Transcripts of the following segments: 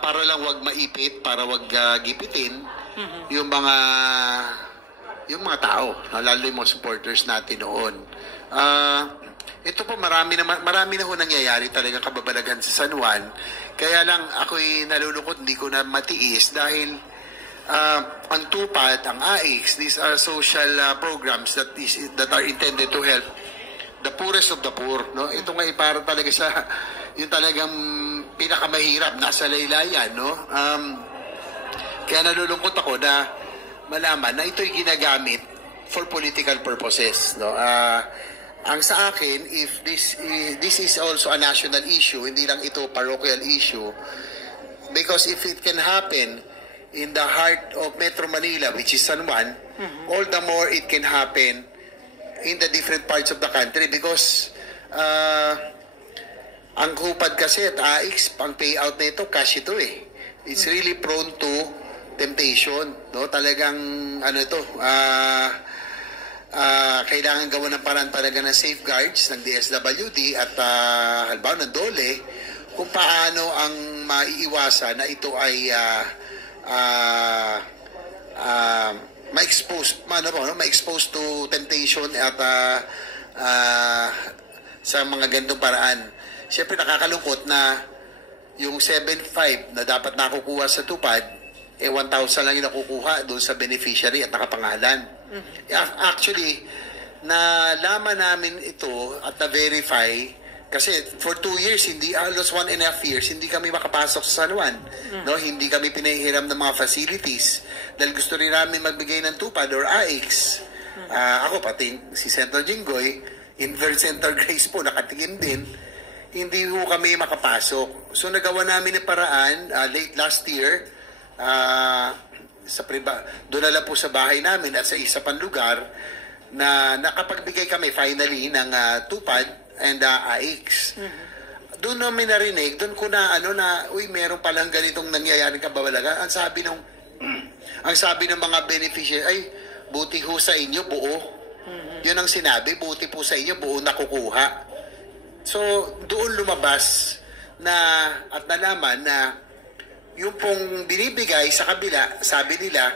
para lang wag maipit, para wag gipitin yung mga tao, lalo yung mga supporters natin noon. Ito po marami na ho nangyayari talaga kababalagan sa San Juan. Kaya lang ako'y nalulungkot, hindi ko na matiis dahil ang TUPAD, ang AIX, these are social programs that are intended to help the poorest of the poor, no? Ito nga para talaga sa yung talagang pinakamahirap nasa laylayan, no? Kaya nalulungkot ako na malaman na ito'y ginagamit for political purposes, no? Ang sa akin, if this is also a national issue, hindi lang ito parochial issue, because if it can happen in the heart of Metro Manila, which is San Juan, all the more it can happen in the different parts of the country because ang hupad kasi at AIX, pang payout na ito, cash ito eh. It's really prone to temptation, no? Talagang kailangan gawa ng paraan talaga ng safeguards ng DSWD at halimbawa ng DOLE kung paano ang maiiwasan na ito ay ma-expose to temptation at sa mga ganitong paraan. Siyempre nakakalungkot na yung 7.5 na dapat nakukuha sa TUPAD 1,000 lang yung nakukuha doon sa beneficiary at nakapangalan. Actually, nalaman namin ito at na-verify kasi for 2 years, almost 1.5 years, hindi kami makapasok sa San Juan. No? Hindi kami pinahihiram ng mga facilities dahil gusto rin namin magbigay ng TUPAD or AIX. Ako pati si Senator Jinggoy, Inver Senator Grace po, nakatingin din. Hindi ho kami makapasok. So nagawa namin ng paraan late last year, doon na lang po sa bahay namin at sa isa pang lugar na nakapagbigay kami finally ng TUPAD and AIX. Doon namin narinig, doon ko na meron palang ganitong nangyayaring kababalagan. Ang sabi ng mga beneficiary ay buti ho sa inyo buo. Yun ang sinabi, buti po sa inyo buo nakukuha. So doon lumabas at nalaman na yung pong binibigay sa kabila, sabi nila,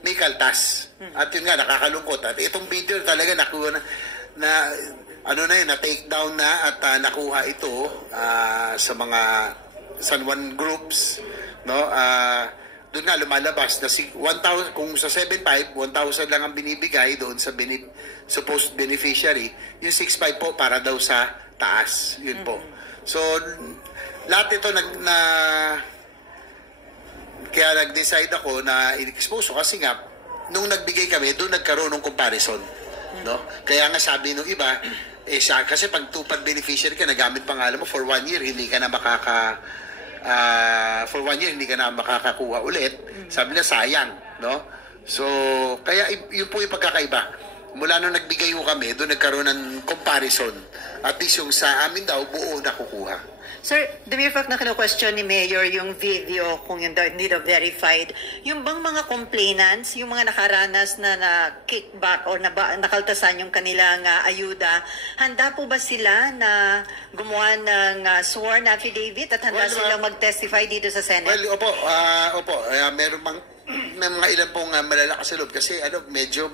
may kaltas. At yun nga, nakakalungkot. At itong video talaga nakuha na-take down na at nakuha ito sa mga San Juan groups. No? Doon nga, lumalabas na 1,000, kung sa 7.5, 1,000 lang ang binibigay doon sa supposed beneficiary. Yung 6.5 po para daw sa taas. Yun po. So, lahat ito kaya nag-decide ako na in-expose kasi nga nung nagbigay kami doon nagkaroon ng comparison, no? Kaya nga sabi nung iba kasi pag TUPAD beneficiary ka nagamit pangalan mo for 1 year hindi ka na makakakuha ulit. Sabi na sayang, no? So kaya yun po yung pagkakaiba. Mula nung nagbigay ko kami doon nagkaroon ng comparison. At least yung sa amin daw buo nakukuha. Sir, the mere fact na kino-question ni Mayor yung video kung yung hindi daw verified, yung bang mga complainants, yung mga nakaranas na kickback o nakaltasan yung kanilang ayuda, handa po ba sila na gumawa ng sworn affidavit at handa silang mag-testify dito sa Senate? Well, opo. Meron may mga ilan pong malalakas sa loob kasi medyo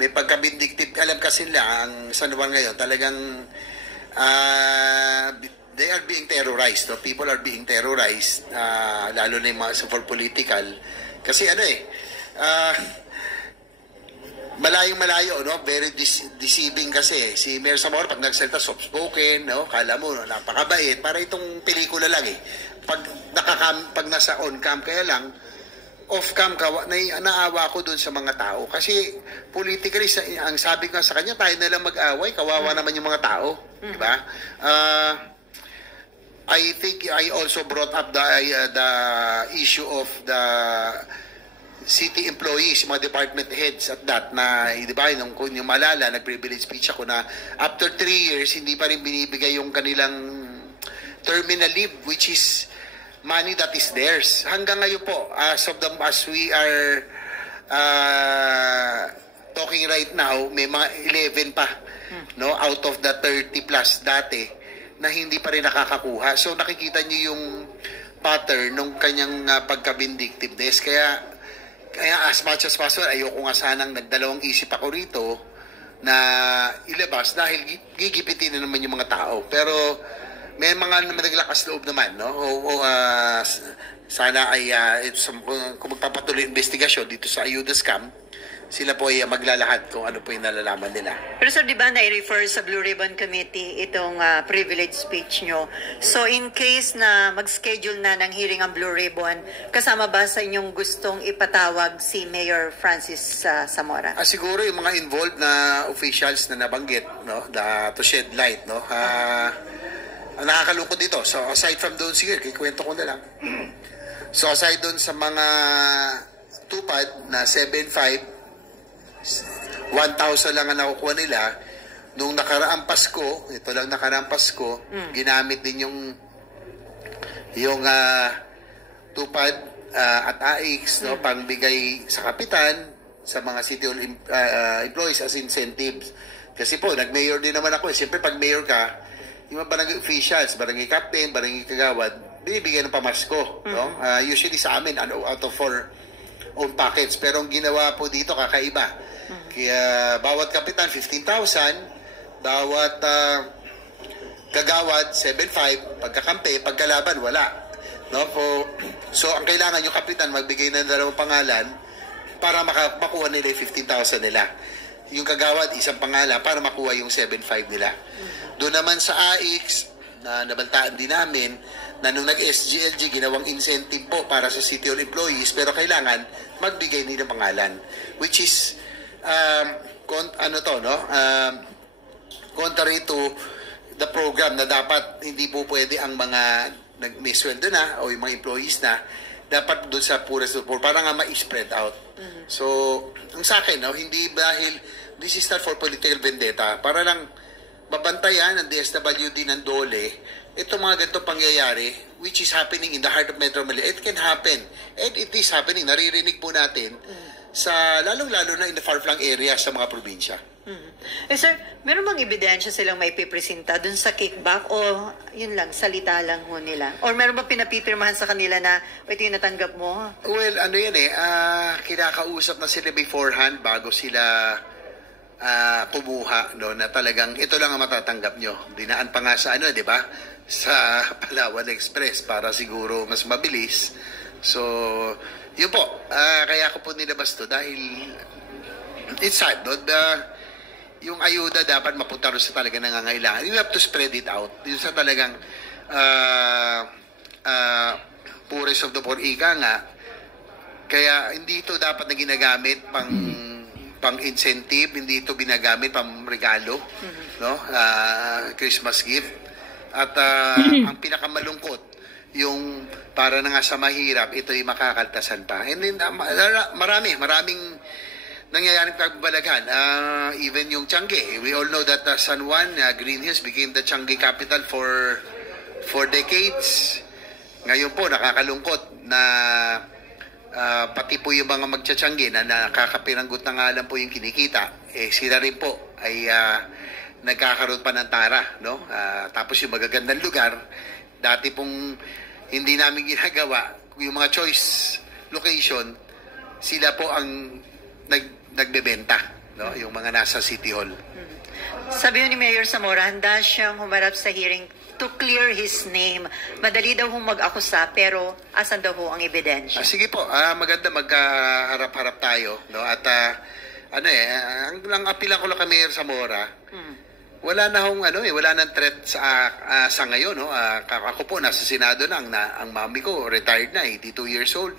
may pagka-vindictive. Alam kasi nila ang San Juan ngayon talagang they are being terrorized. No? People are being terrorized, lalo na yung mga for political. Kasi malayong-malayo, no? Very deceiving kasi. Si Mayor Zamora, pag nagsalita, soft-spoken, no? Kala mo, no? Napakabait. Para itong pelikula lang eh. Pag nasa on-cam, kaya lang, off-cam naawa ko dun sa mga tao. Kasi politically, ang sabi ko sa kanya, tayo na lang mag-away, kawawa naman yung mga tao. Diba? I think I also brought up the issue of the city employees, mga department heads at that na, di ba, kung yung malala, nag-privilege speech ako na after 3 years, hindi pa rin binibigay yung kanilang terminal leave, which is money that is theirs. Hanggang ngayon po, as we are talking right now, may mga 11 pa, no, out of the 30 plus dati, na hindi pa rin nakakakuha. So nakikita niyo yung pattern ng kanyang pagka-vindictiveness. Kaya as much as possible, ayoko nga sanang nagdalawang isip ako rito na ilabas dahil gigipitin na naman yung mga tao. Pero may mga naglakas loob naman, no? Sana ay kung magpapatuloy investigasyon dito sa Ayuda Scam, sila po ay maglalahad kung ano po yung nalalaman nila. Pero sir, di ba na-refer sa Blue Ribbon Committee itong privilege speech nyo? So in case na mag-schedule na ng hearing ang Blue Ribbon, kasama ba sa inyong gustong ipatawag si Mayor Francis Zamora? Siguro yung mga involved na officials na nabanggit, no, to shed light, no. Ang nakakalungkot dito. So aside from doon, sige, kikwento ko na lang. So aside doon sa mga tupad na 7.5, 1,000 lang ang nakukuha nila. Nung nakaraang Pasko, ito lang nakaraang Pasko, ginamit din yung tupad at AIX, no, pangbigay sa kapitan, sa mga city employees as incentives. Kasi po, nag-mayor din naman ako. Siyempre, pag mayor ka, yung mga barangay officials, barangay captain, barangay kagawad, binibigyan ng pamasko. No? Usually sa amin, out of 4 own packets. Pero ang ginawa po dito, kakaiba. Kaya bawat kapitan, 15,000. Bawat kagawad, 7,500. Pagkakampi, pagkalaban, wala. No? So, ang kailangan yung kapitan, magbigay ng 2 pangalan para makuha nila yung 15,000 nila. Yung kagawad, isang pangalan para makuha yung 7,500 nila. Doon naman sa AIX, na nabaltaan din namin, na nung nag-SGLG, ginawang incentive po para sa city hall employees, pero kailangan magbigay nila pangalan. Which is, contrary to the program na dapat hindi po pwede ang mga may sweldo na o yung mga employees na dapat doon sa poorest of poor para nga ma-spread out. So, ang sa akin, no, hindi dahil this is not for political vendetta, para lang mabantayan ng DSWD ng DOLE itong mga ganito pangyayari which is happening in the heart of Metro Manila. It can happen. And it is happening. Naririnig po natin sa lalong-lalo na in the far-flung area sa mga probinsya. Sir, meron bang ebidensya silang may pipresenta dun sa kickback o yun lang, salita lang ho nila? Or meron bang pinapipirmahan sa kanila na ito yung natanggap mo? Well, ano yan kinakausap na sila beforehand bago sila kumuha, no, na talagang ito lang ang matatanggap nyo. Dinaan pa nga sa di ba? Sa Palawan Express para siguro mas mabilis. So, yun po. Kaya ko po nilabas to dahil it's sad, no? Yung ayuda dapat mapunta rin sa talagang nangangailangan. You have to spread it out. Yun sa talagang poorest of the poor, ika nga. Kaya hindi ito dapat na ginagamit pang incentive, hindi ito binagamit pang regalo, no? Christmas gift. At ang pinakamalungkot, yung para na nga sa mahirap, ito ay makakaltasan pa. And then, maraming nangyayaring pagbalaghan. Even yung Changi. We all know that San Juan, Green Hills became the Changi capital for decades. Ngayon po, nakakalungkot na pati po yung mga magtsatsyanggi na nakakapiranggot na nga lang po yung kinikita, sila rin po ay nagkakaroon pa ng tara, no? Tapos yung magagandang lugar, dati pong hindi namin ginagawa, yung mga choice location, sila po ang nagbebenta, no? Yung mga nasa City Hall. Sabi ni Mayor Zamora, handa siyang humarap sa hearing to clear his name. Madali daw hong mag-akusa, pero asan daw ho ang ebidensya? Sige po, maganda magkaharap-harap tayo, no? At ang apilan ko lang kay Mayor Zamora, wala na hong wala nang threat sa ngayon, no. Ako po nasa Senado lang, na ang mami ko retired na, 82 years old.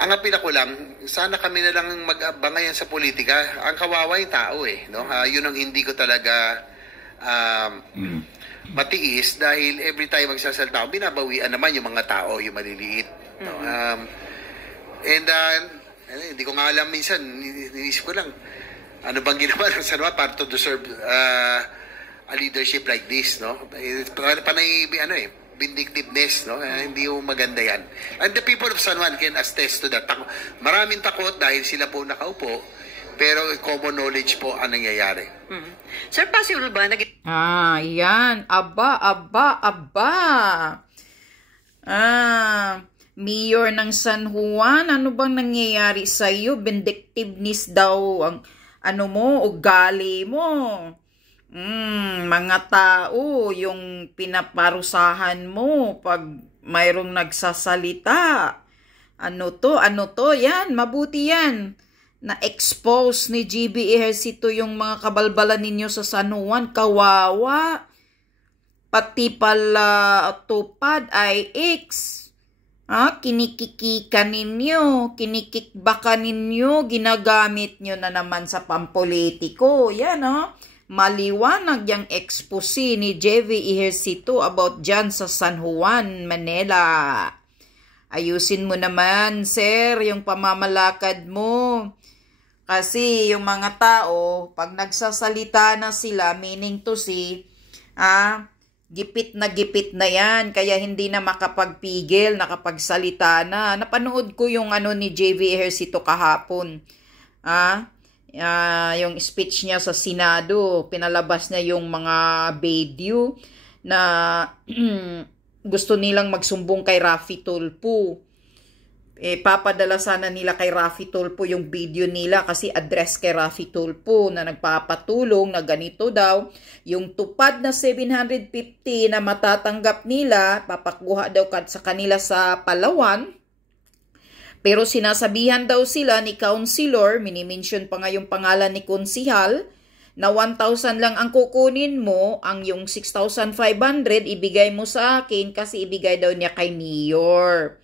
Ang apila ko lang, sana kami na lang mag-abangayan sa politika. Ang kawawa yung tao, no. Yun ang hindi ko talaga matiis, dahil every time magsasalita ako, binabawian naman yung mga tao, yung maliliit, no. Hindi ko nga alam minsan, inisip ko lang, ano bang ginawa ng San Juan para to deserve a leadership like this, no? Panay, vindictiveness, no? Hindi yung maganda yan. And the people of San Juan can attest to that. Maraming takot dahil sila po nakaupo, pero common knowledge po ang nangyayari. Sir, possible ba Yan. Aba. Mayor ng San Juan, ano bang nangyayari sa iyo? Vindictiveness daw ang ugali mo. Mga tao, yung pinaparusahan mo pag mayroong nagsasalita. Ano to? Yan, mabuti yan. Na-expose ni GB Ejercito yung mga kabalbalan ninyo sa San Juan. Kawawa. Pati pala Tupad IX. Kinikikika ninyo, kinikikbaka ninyo, ginagamit nyo na naman sa pampolitiko. Yan, maliwanag yung expose ni JV Ejercito about dyan sa San Juan, Manila. Ayusin mo naman, sir, yung pamamalakad mo. Kasi yung mga tao, pag nagsasalita na sila, meaning to say, gipit na yan, kaya hindi na makapagpigil, nakapagsalita na. Napanood ko yung ni JV Ejercito kahapon. Yung speech niya sa Senado, pinalabas niya yung mga video na gusto nilang magsumbong kay Raffy Tulfo. Papadala sana nila kay Raffy Tulfo yung video nila kasi address kay Raffy Tulfo na nagpapatulong na ganito daw. Yung tupad na 750 na matatanggap nila, papakuha daw sa kanila sa Palawan. Pero sinasabihan daw sila ni Councilor, minimension pa nga yung pangalan ni Konsihal, na 1,000 lang ang kukunin mo, ang yung 6,500 ibigay mo sa akin kasi ibigay daw niya kay Mayor.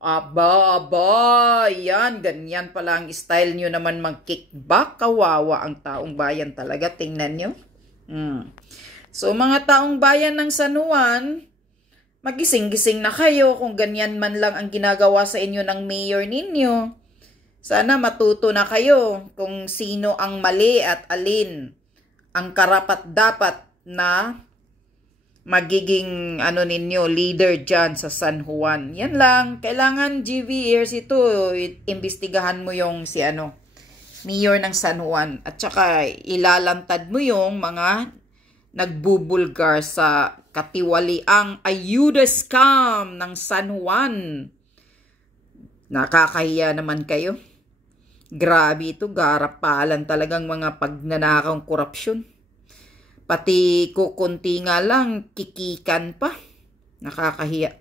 Aba, yan, ganyan pala ang style nyo naman mag-kickback. Kawawa ang taong bayan talaga, tingnan nyo. So, mga taong bayan ng San Juan, magising-gising na kayo kung ganyan man lang ang ginagawa sa inyo ng mayor ninyo. Sana matuto na kayo kung sino ang mali at alin ang karapat-dapat na magiging ninyo, leader dyan sa San Juan. Yan lang. Kailangan GV Ejercito, imbestigahan mo yung mayor ng San Juan. At saka ilalantad mo yung mga nagbubulgar sa katiwaliang ayuda scam ng San Juan. Nakakahiya naman kayo. Grabe ito, garapalan talagang mga pagnanakang korupsyon. Pati kukunti nga lang, kikikan pa. Nakakahiya.